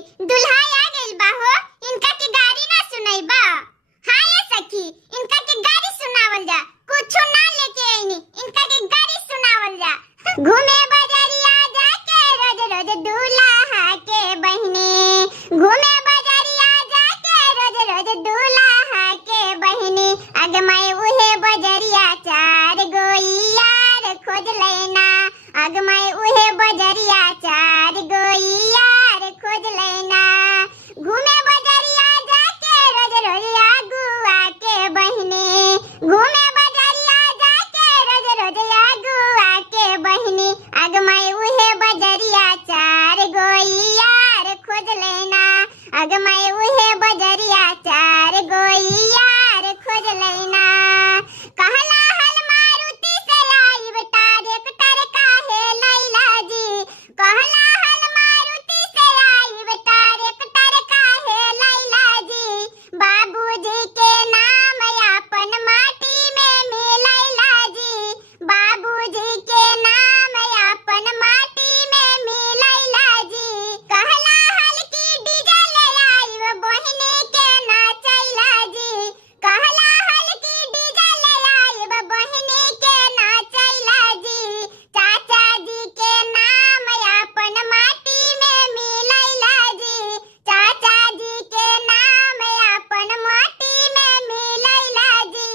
दुल्हा आ गइल बा हो, इनका के गाड़ी ना सुनाई बा। हां ये सखी, इनका के गाड़ी सुनावल जा, कुछो ना लेके आईनी, इनका के गाड़ी सुनावल जा। घूमे बजरिया जाके रोज रोज दूल्हा के बहिनी, घूमे बजरिया जाके रोज रोज दूल्हा के बहिनी, अगमय उहे बजरिया चार गो यार खोज लेना, अगमय